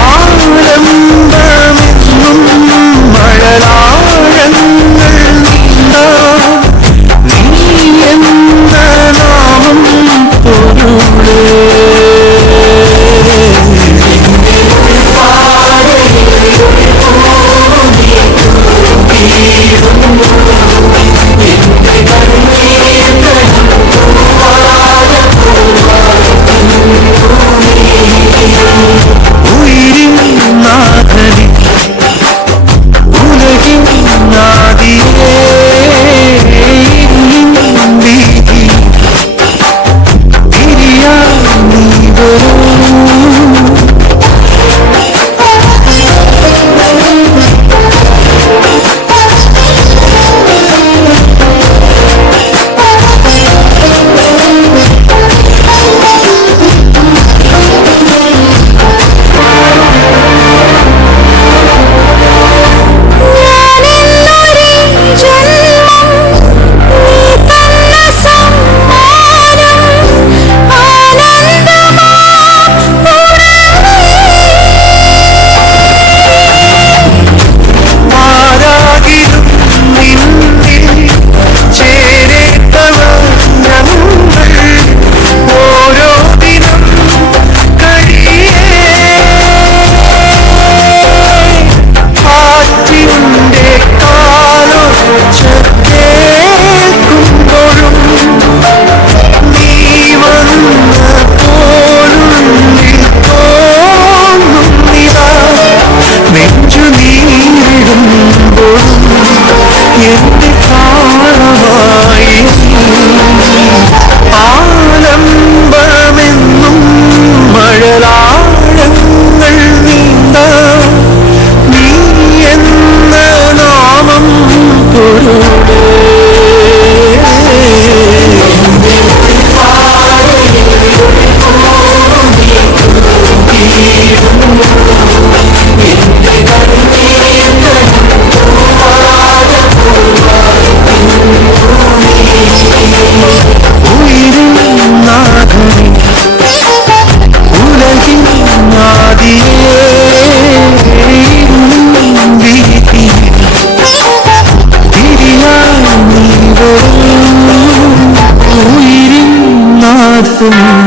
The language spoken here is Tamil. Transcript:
ஆழம் You.